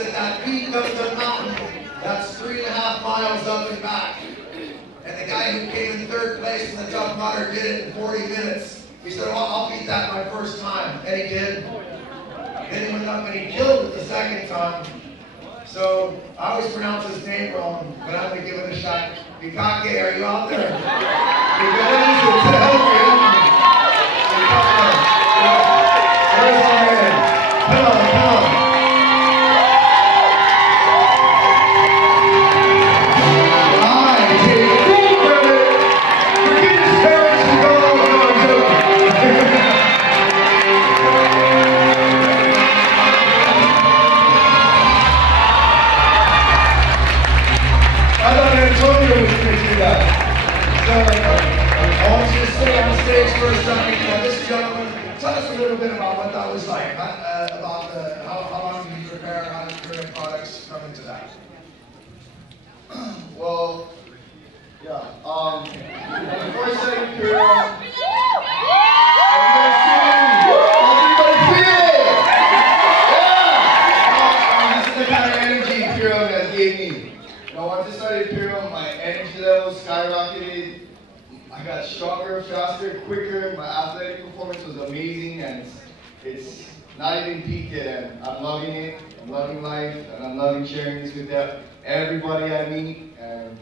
at that peak of the mountain. That's 3.5 miles up and back. And the guy who came in third place in the Tough Mudder did it in 40 minutes. He said, well, I'll beat that my first time. And he did. Then he went up and he killed it the second time. So I always pronounce his name wrong, but I'm going to give it a shot. Bukake, are you out there? You guys, it's a help me. Where's my man? Come on, come on. For a second, this gentleman, tell us a little bit about what that was like, about how long did you prepare, how did Purium products come into that? Well, yeah, before I started Purium, everybody feel it! Yeah! This is the kind of energy Purium has gave me. Once I started Purium, my energy level skyrocketed. I got stronger, faster, quicker. My athletic performance was amazing, and it's not even peaked yet. And I'm loving it. I'm loving life, and I'm loving sharing this with everybody I meet. And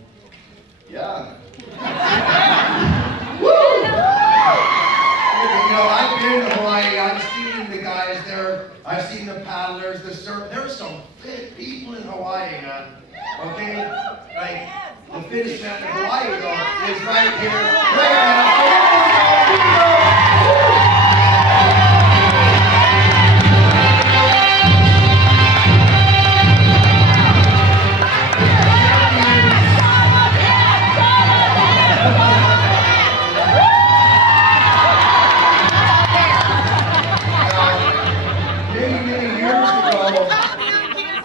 yeah. Woo! You know, I've been to Hawaii. I've seen the guys there. I've seen the paddlers, the surf. There's some fit people in Hawaii, man. Okay, like. The fittest man in Hawaii, though, is right here. Many years ago,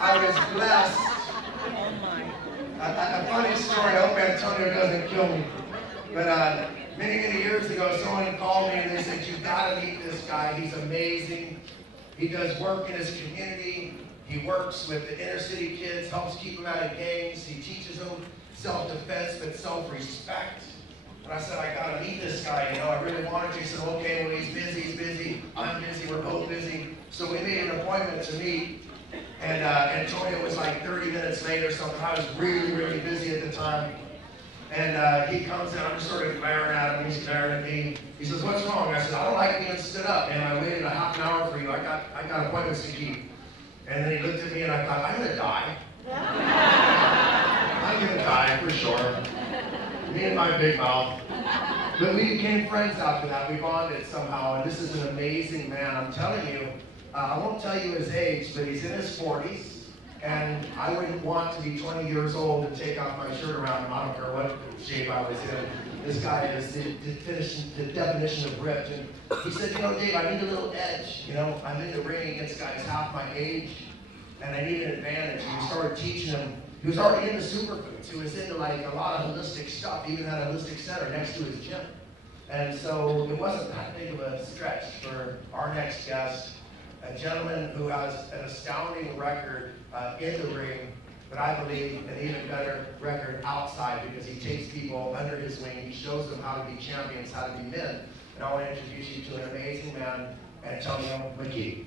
I was blessed. A funny story, I hope Antonio doesn't kill me. But many years ago, someone called me and they said, you've got to meet this guy. He's amazing. He does work in his community. He works with the inner city kids, helps keep them out of gangs. He teaches them self-defense, but self-respect. And I said, I got to meet this guy. You know, I really wanted to. He said, okay, well, he's busy. I'm busy. We're both busy. So we made an appointment to meet. And Antonio was like 30 minutes late or something. I was really busy at the time. And he comes in, I'm sort of glaring at him, he's glaring at me. He says, what's wrong? I said, I don't like being stood up, man. I waited a half an hour for you. I got appointments to keep. And then he looked at me and I thought, I'm gonna die. I'm gonna die for sure. Me and my big mouth. But we became friends after that. We bonded somehow, and this is an amazing man. I'm telling you, I won't tell you his age, but he's in his 40s. And I wouldn't want to be 20 years old and take off my shirt around him. I don't care what shape I was in. This guy is the definition of ripped. And he said, you know, Dave, I need a little edge. You know, I'm in the ring against guys half my age, and I need an advantage. And we started teaching him. He was already into superfoods. He was into like a lot of holistic stuff. He even had a holistic center next to his gym. And so it wasn't that big of a stretch for our next guest, a gentleman who has an astounding record in the ring, but I believe an even better record outside, because he takes people under his wing. He shows them how to be champions, how to be men. And I want to introduce you to an amazing man, Antonio McKee.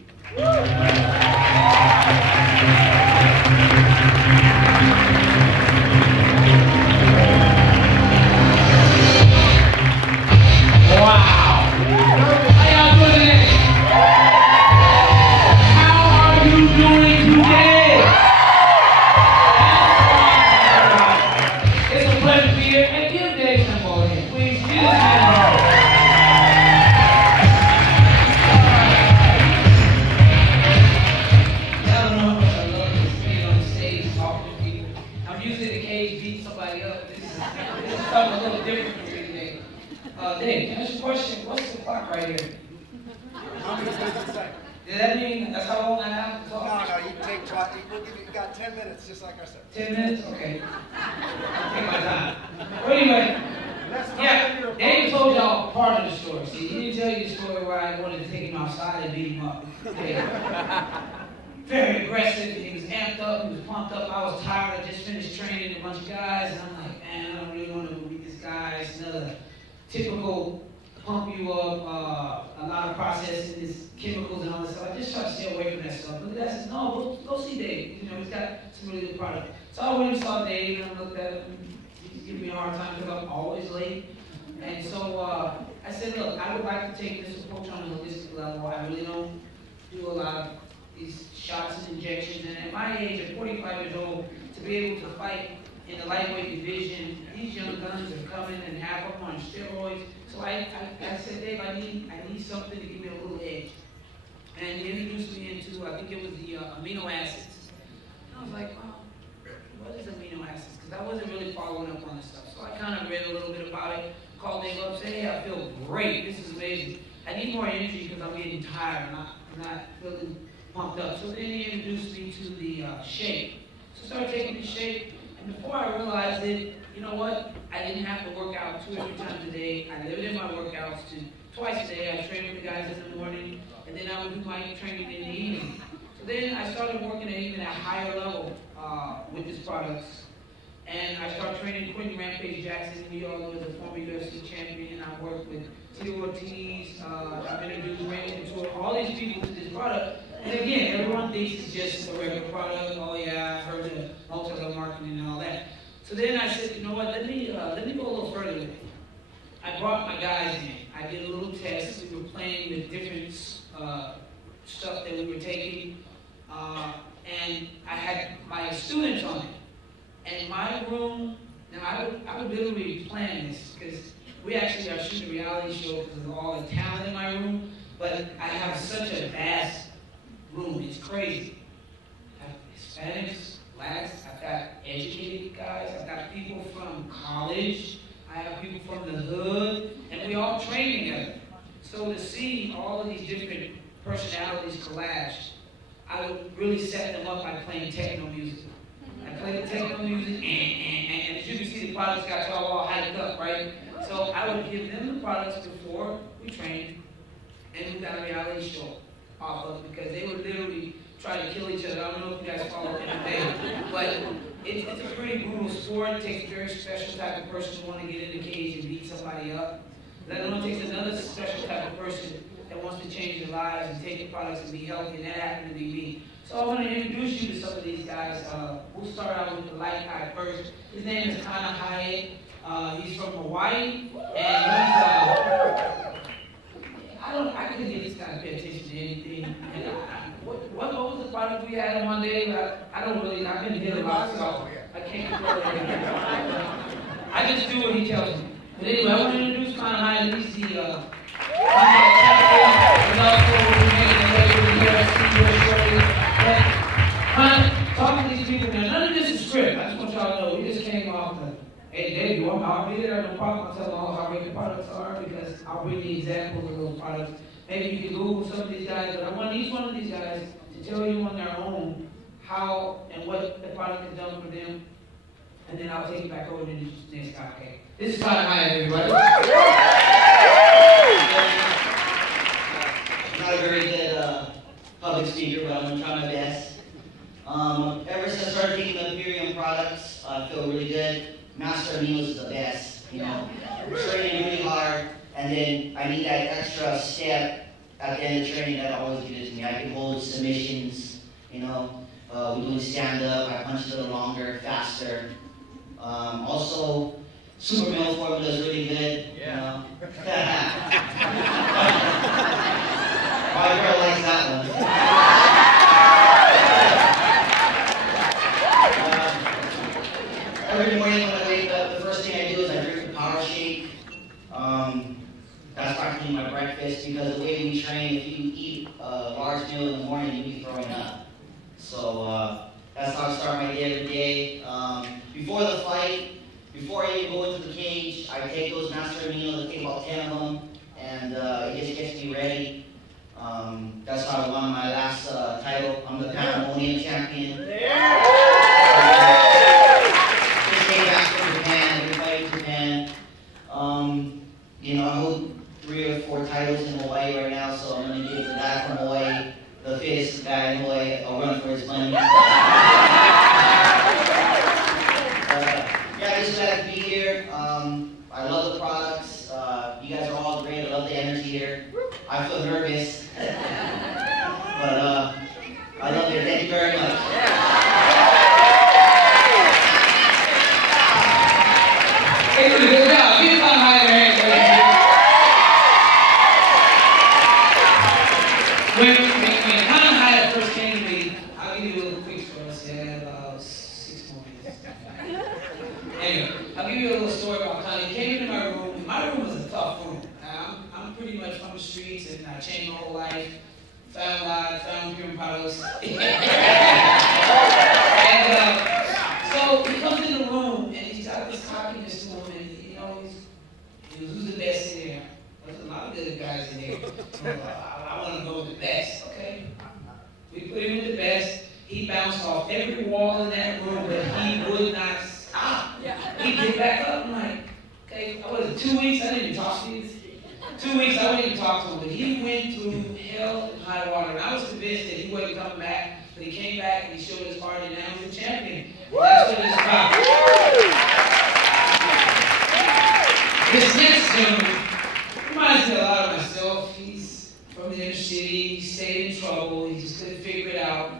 Dave, can I ask you a question? What's the clock right here? How many minutes a second? Does that mean that's how long I have to talk? No, you take 20. We'll give you, you got 10 minutes, just like I said. 10 minutes? Okay. I'll take my time. But anyway, yeah, Dave told y'all part of the story. See, he didn't tell you the story where I wanted to take him outside and beat him up. Okay. Very aggressive, and he was amped up. pumped up. I was tired. I just finished training a bunch of guys, and I'm like, man, I don't really want to meet this guy. It's another typical pump you up, a lot of processing, this chemicals and all this stuff. I just try to stay away from that stuff. But the guy says, no, go see Dave. You know, he's got some really good product. So I went and saw Dave, and I looked at him. He's giving me a hard time because I'm always late. And so I said, look, I would like to take this approach on a holistic level. I really don't do a lot of these shots and injections. And at my age, at 45 years old, to be able to fight in the lightweight division, these young guns are coming and half of them on steroids. So I said, Dave, I need something to give me a little edge. And he introduced me into, I think it was the amino acids. And I was like, well, what is amino acids? Because I wasn't really following up on this stuff. So I kind of read a little bit about it, called Dave up, said, hey, I feel great. This is amazing. I need more energy because I'm getting tired. I'm not feeling pumped up. So then he introduced me to the shake. So I started taking the shake. And before I realized it, you know what? I didn't have to work out 2 or 3 times a day. I limited my workouts to twice a day. I trained with the guys in the morning, and then I would do my training in the evening. So then I started working at even a higher level with these products. And I started training Quentin Rampage Jackson, who you all know is a former UFC champion. I worked with Tito Ortiz, I've introduced Randy Couture, all these people to this product. And again, everyone thinks it's just a regular product. Oh yeah, I've heard the multi-level marketing and all that. So then I said, you know what, let me go a little further with it. I brought my guys in. I did a little test. We were playing with different stuff that we were taking. And I had my students on it. And my room, now I would literally plan this because we actually are shooting a reality show because of all the talent in my room. But I have such a vast room. It's crazy. I have Hispanics, Blacks, I've got educated guys, I've got people from college, I have people from the hood, and we all train together. So to see all of these different personalities collage, I would really set them up by playing techno music. I play the techno music, and as you can see, the products got y'all all hyped up, right? So I would give them the products before we trained, and we got a reality show off of because they would literally try to kill each other. I don't know if you guys follow MMA, but it's a pretty brutal sport. It takes a very special type of person to want to get in the cage and beat somebody up. Let alone it takes another special type of person that wants to change their lives and take the products and be healthy, and that happened to be me. So I want to introduce you to some of these guys. We'll start out with the light guy first. His name is Kana Hyatt. He's from Hawaii, and he's I couldn't get this guy to pay attention to anything. And what was the product we had on one day? I couldn't hear about it, so I can't control everything. I just do what he tells me. But anyway, I want to introduce Kana Hyatt. He's the champion. He's also making a way with the UFC. Talking to these people now, none of this is script. I just want y'all to know, we just came off the, hey Dave, you want I'll be there, no problem. I'll tell them all how great the products are because I'll bring the examples of those products. Maybe you can Google some of these guys, but I want each one of these guys to tell you on their own how and what the product has done for them. And then I'll take it back over to the next guy. Okay. This is Kana Hyatt, everybody. I'm not a very good public speaker, but I'm going to try my best. Ever since I started taking the Purium products, I feel really good. Master Meals is the best, you know. I'm training really hard, and then I need that extra step at the end of training that always gives me. I can hold submissions, you know. We're doing stand-up, I punch a little longer, faster. Also, Super Meal formula is really good, you know. My girl likes that one. Every morning when I wake up, the first thing I do is I drink a power shake. That's practically my breakfast because the way we train, if you eat a large meal in the morning, you'll be throwing up. So that's how I start my day every day. Before the fight, before I even go into the cage, I take those master meals. I take about 10 of them, and it just gets me ready. That's how I won my last title. I'm the Pandemonium champion. Just came back from Japan. Everybody in Japan. You know, I hold 3 or 4 titles in Hawaii right now, so I'm going to give the guy from Hawaii, the fittest guy in Hawaii, a run for his money. weeks for us. Yeah, about 6 more weeks. Anyway, I'll give you a little story about Connie. He came into my room. My room was a tough room. I'm pretty much from the streets, and I changed my whole life. Found God, found Purium products. And so he comes in the room, and he's got this cockiness to him, and you know, who's the best in there? There's a lot of good guys in there. I want to go with the best, okay? We put him with the best. He bounced off every wall in that room, but he would not stop. He'd get back up. I'm like, okay, what is it, 2 weeks? I didn't even talk to you. 2 weeks, I wouldn't even talk to him, but he went through hell and high water. And I was convinced that he wasn't coming back, but he came back and he showed his heart, and now he's a champion. That's what it's about. This next gentleman reminds me a lot of myself. He's from the inner city, he stayed in trouble, he just couldn't figure it out.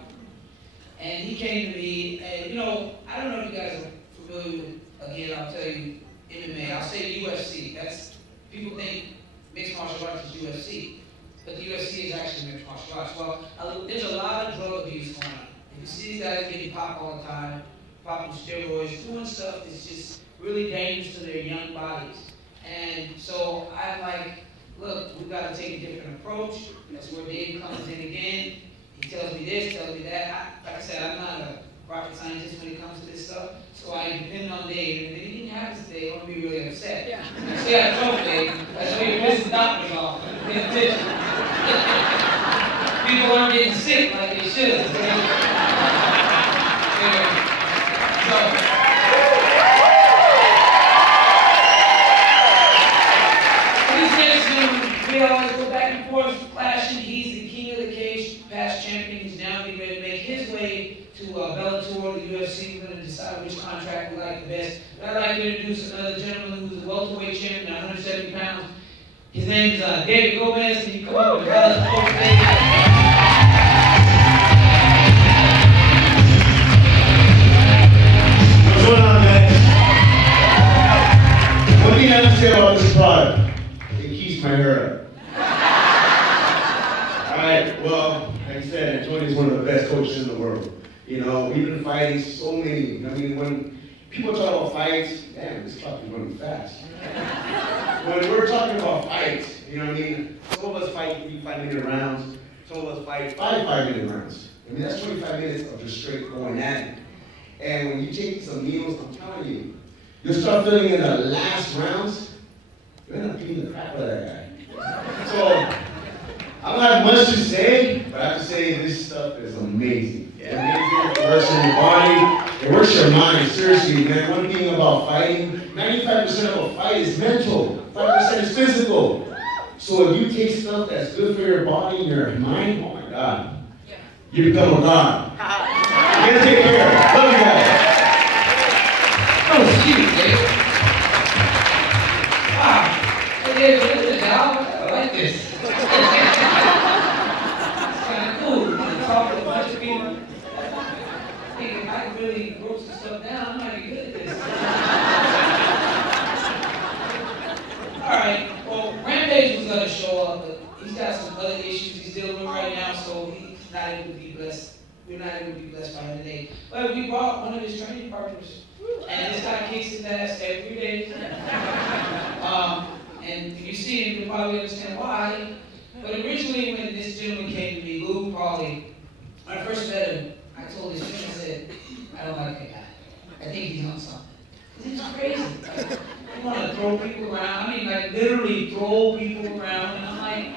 And he came to me, and you know, I don't know if you guys are familiar with, again, I'll tell you, MMA. I'll say UFC. That's, people think mixed martial arts is UFC, but the UFC is actually mixed martial arts. Well, there's a lot of drug abuse going on. And you see these guys getting popped all the time, popping steroids, doing stuff that's just really dangerous to their young bodies. And so I'm like, look, we've got to take a different approach. That's where Dave comes in again. He tells me this, tells me that. Like I said, I'm not a rocket scientist when it comes to this stuff, so I depend on Dave. And if anything happens today, I'm going to be really upset. See how I told Dave? That's why you're missing doctor's office. Pay attention. People aren't getting sick like they should. We always go back and forth clashing. He's the king of the cage, past champion. He's now getting ready to make his way to Bellator, the UFC. We're going to decide which contract we like the best. But I'd like to introduce another gentleman who's a welterweight champion at 170 pounds. His name is David Gomez. Can you come up and tell us folks, David? What's going on, man? One thing I understand about this product, it keeps my hair up. Alright, well, like I said, Tony is one of the best coaches in the world. You know, we've been fighting so many. I mean, when people talk about fights, damn, this clock is running fast. When we're talking about fights, you know what I mean? Some of us fight 3-5-minute rounds. Some of us fight 5-5-minute rounds. I mean, that's 25 minutes of just straight going at it. And when you take some meals, I'm telling you, you'll start feeling in the last rounds, you're gonna beat the crap out of that guy. So, I don't have much to say, but I have to say this stuff is amazing. It's amazing. It works in your body. It works your mind. Seriously, man. One thing about fighting, 95% of a fight is mental. 5% is physical. So if you take stuff that's good for your body and your mind, oh my God, you become a god. You gotta take care. Love you guys. Oh, excuse me. Wow. Hey, David, look at this, Al. I like this. Talk to a bunch of people. Hey, if I can really wrote some stuff down, I might be good at this. Alright, well, Rampage was going to show up, but he's got some other issues he's dealing with right now, so he's not able to be blessed. We're not able to be blessed by him today. But we brought one of his training partners, and this guy kicks his ass every day. And if you see him, you'll probably understand why. But originally, when this gentleman came to me, Lou Pauly, when I first met him, I told this gentleman, I said, I don't like that guy. I think he's on something. He's crazy. Like, he want to throw people around. I mean, like, literally throw people around. And I'm like,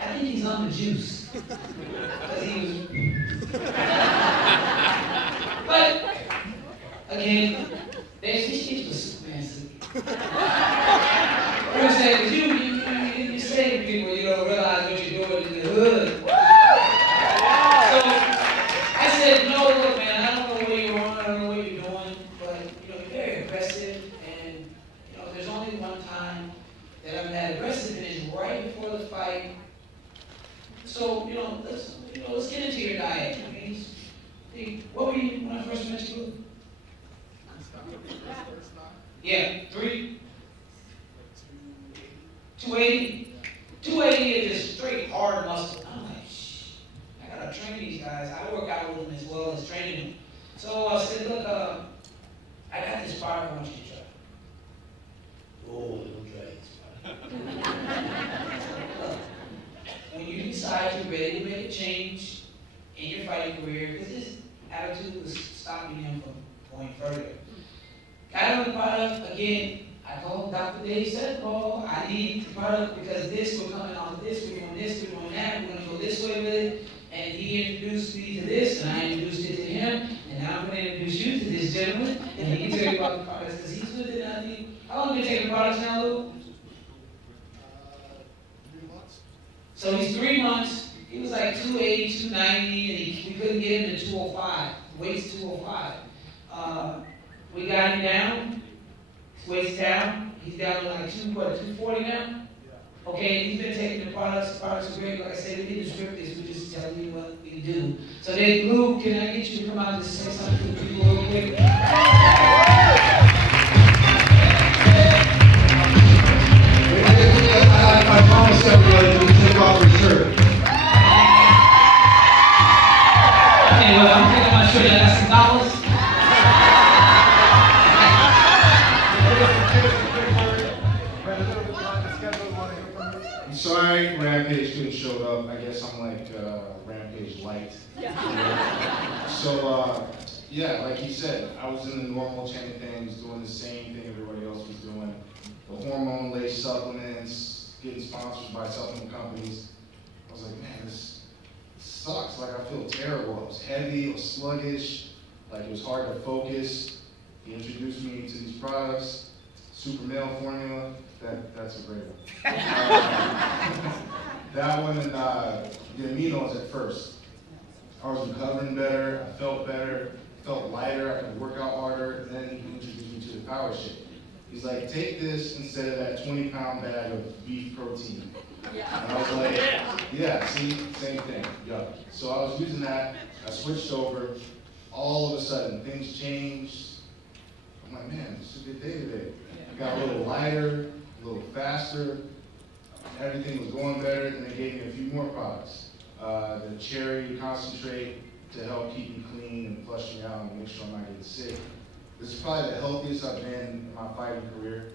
I think he's on the juice. Because he was... But, again, there's these kids with Superman suit. What I'm saying is you save people, you don't realize what you're doing in the hood. So I said, no, look, man, I don't know where you're on, I don't know what you're doing, but you're very aggressive, and there's only one time that I'm that aggressive, and it's right before the fight. So let's get into your diet. I mean, what were you when I first met you? Yeah, 280. 280 is just straight hard muscle. I'm like, shh, I gotta train these guys. I work out with them as well was training him. So I said, look, I got this product I want you to try. Oh, don't try this product. When you decide you're ready to make a change in your fighting career, because his attitude was stopping him from going further. Got him the product, again, I told Dr. Dave said, oh, I need the product because this, we're coming off of this, we're doing this, we're doing that, we're going to go this way with it. And he introduced me to this, and I introduced it to him, and now I'm going to introduce you to this gentleman, and he can tell you about the products, because he's with it. I think, how long have you been taking the products now, Lou? 3 months. So he's 3 months. He was like 280, 290, and we couldn't get him to 205. Weight's 205. We got him down. His weight's down. He's down to like 240 now? Yeah. Okay, he's been taking the products. The products are great. Like I said, we didn't script this. We just tell you what we do. So then, Lou, can I get you to come out and say something to people real quick? I promised everybody to take off your shirt. Okay, well, I'm taking my shirt. I got some dollars. I'm sorry Rampage couldn't show up. I guess I'm like Rampage light. So yeah, like he said, I was in the normal chain of things, doing the same thing everybody else was doing. The hormone-laced supplements, getting sponsored by supplement companies. I was like, man, this sucks. Like, I feel terrible. I was heavy, I was sluggish, like it was hard to focus. He introduced me to these products, Super Male Formula. That's a great one. That one and the aminos at first. I was recovering better, I felt better, felt lighter, I could work out harder, and then he introduced me to the power shake. He's like, take this instead of that 20-pound bag of beef protein. Yeah. And I was like, yeah, see, same thing, yuck. So I was using that, I switched over, all of a sudden, things changed. I'm like, man, this is a good day today. I got a little lighter, a little faster, everything was going better, and they gave me a few more products. The cherry concentrate to help keep me clean and flush me out and make sure I'm not getting sick. This is probably the healthiest I've been in my fighting career.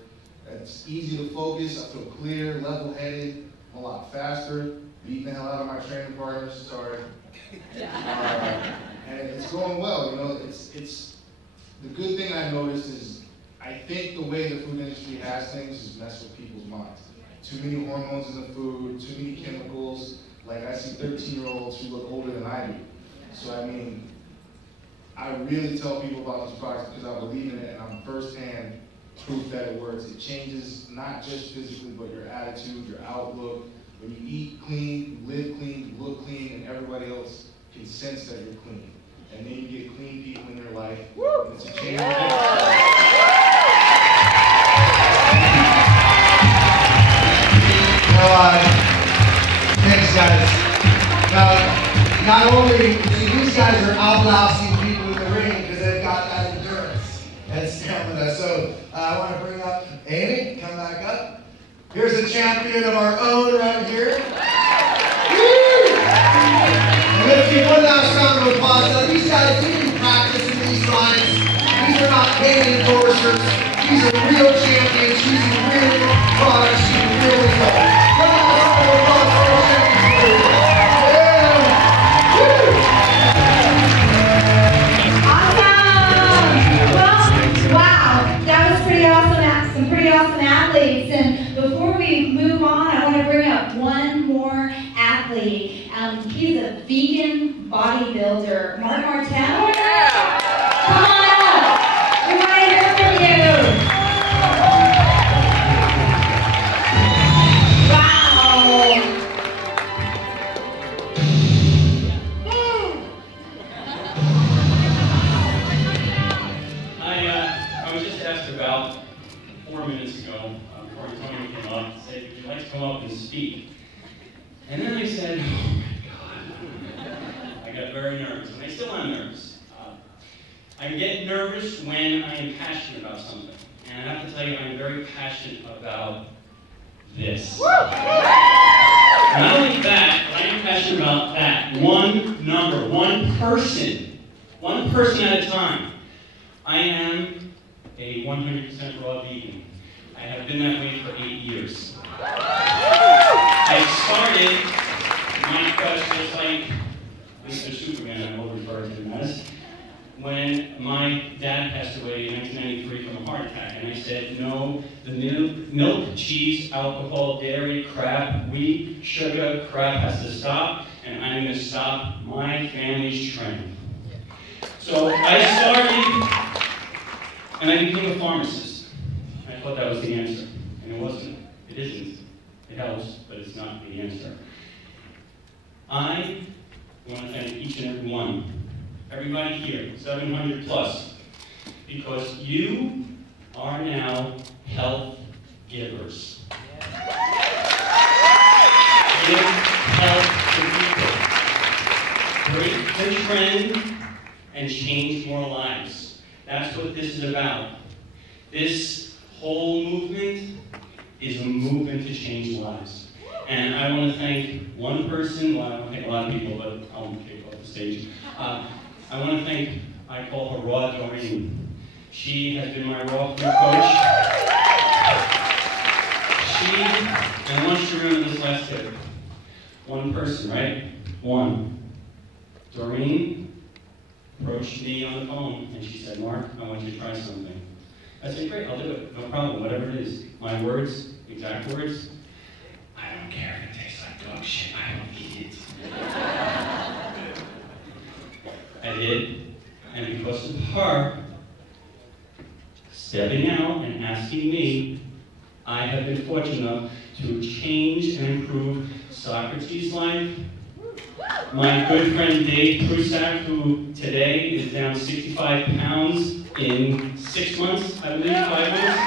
It's easy to focus, I feel clear, level-headed, I'm a lot faster, beating the hell out of my training partners, sorry. And it's going well, you know, it's the good thing I noticed is I think the way the food industry has things is mess with people's minds. Too many hormones in the food, too many chemicals. Like I see 13-year-olds who look older than I do. So I mean, I really tell people about these products because I believe in it and I'm firsthand proof that it works. It changes not just physically, but your attitude, your outlook. When you eat clean, you live clean, you look clean, and everybody else can sense that you're clean. And then you get clean people in your life. And it's a chain Thanks, guys. Not only, see, these guys are outlasting people in the ring because they've got that endurance and stamina. So I want to bring up Amy, come back up. Here's a champion of our own right here. Woo! And let's give one last round of applause. Now, these guys, they've been practicing these lines. These are not paid endorsers. These are real champions using real products, using real results. One last round of applause for our champions. Awesome! Well, wow, that was pretty awesome. Some pretty awesome athletes. And before we move on, I want to bring up one more athlete. He's a vegan bodybuilder, Mark Martel. Come on up. We want to hear from you. I was just asked about 4 minutes ago, before Tony came up, said, would you like to come up and speak? And then I said, oh my God. I got very nervous, and I still am nervous. I get nervous when I am passionate about something. And I have to tell you, I'm very passionate about this. Not only that, but I am passionate about that one number, one person One person at a time. I am a 100% raw vegan. I have been that way for 8 years. I started my quest just like Mr. Superman, I will refer to him as, when my dad passed away in 1993 from a heart attack, and I said, no, the milk, cheese, alcohol, dairy, crap, wheat, sugar, crap has to stop, and I'm going to stop my family's trend. So I started, and I became a pharmacist. I thought that was the answer, and it wasn't. It isn't. It helps, but it's not the answer. I want to thank each and every one, everybody here, 700 plus, because you are now health givers. Give health to people. Break the trend and change more lives. That's what this is about. This whole movement is a movement to change lives. And I want to thank one person, well, I want to thank a lot of people, but I'll kick off the stage. I want to thank, I call her Raw Doreen. She has been my raw food coach. And I want you to remember this last tip. One person, right? One. Doreen approached me on the phone and she said, Mark, I want you to try something. I said, great, I'll do it, no problem, whatever it is. My words, exact words, I don't care if it tastes like dog shit, I don't eat it. I did, and because of her stepping out and asking me, I have been fortunate enough to change and improve Socrates' life. My good friend Dave Prusak, who today is down 65 pounds in 6 months, I believe, 5 months,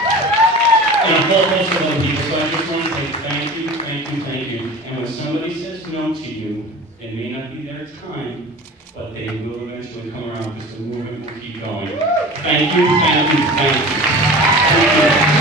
and a whole host of other people. So I just want to say thank you, thank you, thank you. And when somebody says no to you, it may not be their time, but they will eventually come around because the movement will keep going. Thank you, thank you, thank you. Thank you.